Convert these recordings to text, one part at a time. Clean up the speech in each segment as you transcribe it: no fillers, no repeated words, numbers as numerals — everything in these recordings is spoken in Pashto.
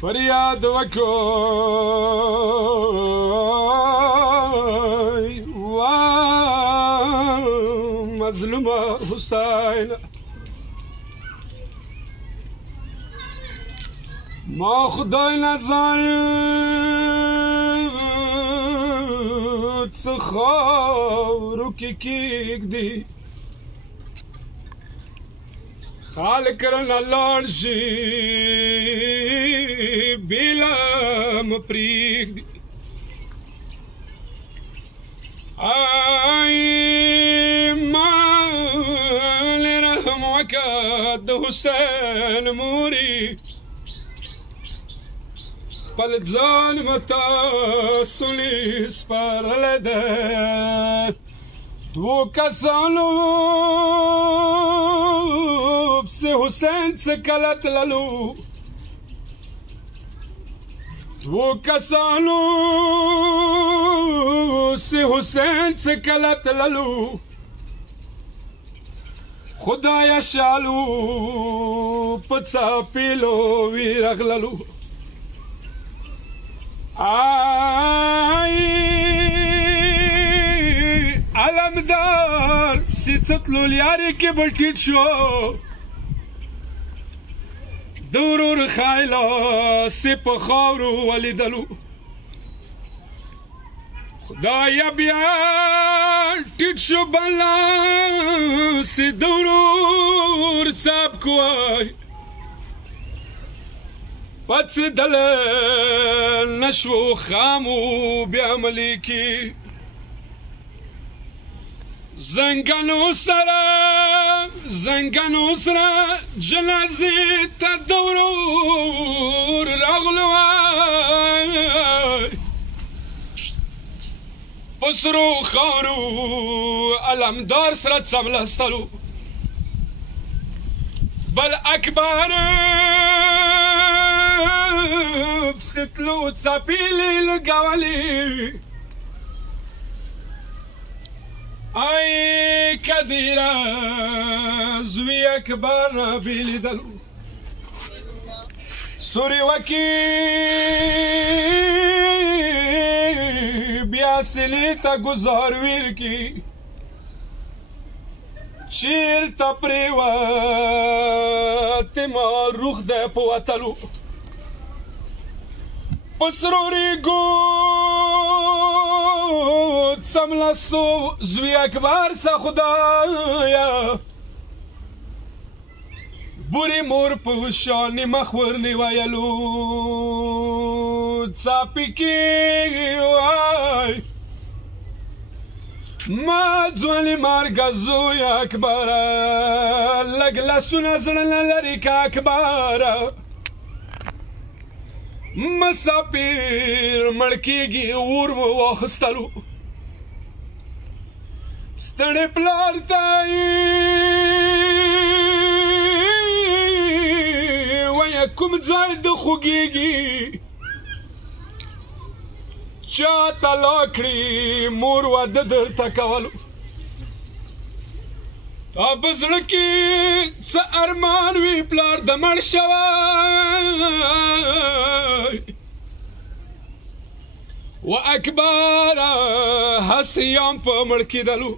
فریاد وکوی و مظلوم حسین ما خدای نزارت سخارو کی کیگدی خالق رنا لارشی بیلا مپریگدی آی مال رحم وکد حسین موری خپل ځان متا سلی سپارلی ده دوو کسانو پسې حسین څه کله تللو دوو کسانو پسې حسین څه کله تللو خدایه شالو په څپېلو وي رغللو علمدار سیڅتلو لیارې کې به ټیټ شو د ورور خایله سې په خاورو ولیدلو خدایه بیا ټیټ شو بلا سې د ورور صاحب کوی پڅ دل نشو خامو بیا ملیکی زنګانو سره جنازې ته د ورور راغلو په سرو خاورو علمدار سره څملاستلو بل اکبر ستلو څپېلې لګولې ای کدیره زوی اکبر بیلیدلو سوري وکي بیا سلی ته گزار ویر کی چیرته پریوتې ما روح ده په وتلو پسروری گود سملستو زوی اکبر سا خدایا بوری مور په شانی مخور نیوایلو څاپی کی وای ما ځواني مرګه زوی اکبر لږ لاسونه زړه نه لري که اکبر مسافر مړ کېږي اور مو واخیستلو ستړی پلار ته وایه کوم ځای د خوږېږي چا طلا کړي مور واده درته کولو تا په زړه کې څه ارمان وي پلار د مړ شوی و اکبر هسې یم په مړ کېدلو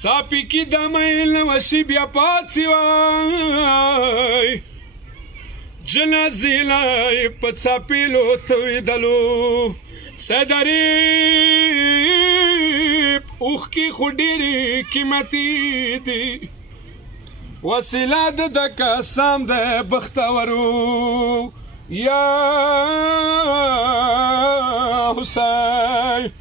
څاپي کې د میل نه وشي بیا پاڅي وای جنازې لا یې په څپېلو تویدلو سدریب اوښکې خو ډېرې قیمتي دي وسیله د قسم د بختورو یا حسین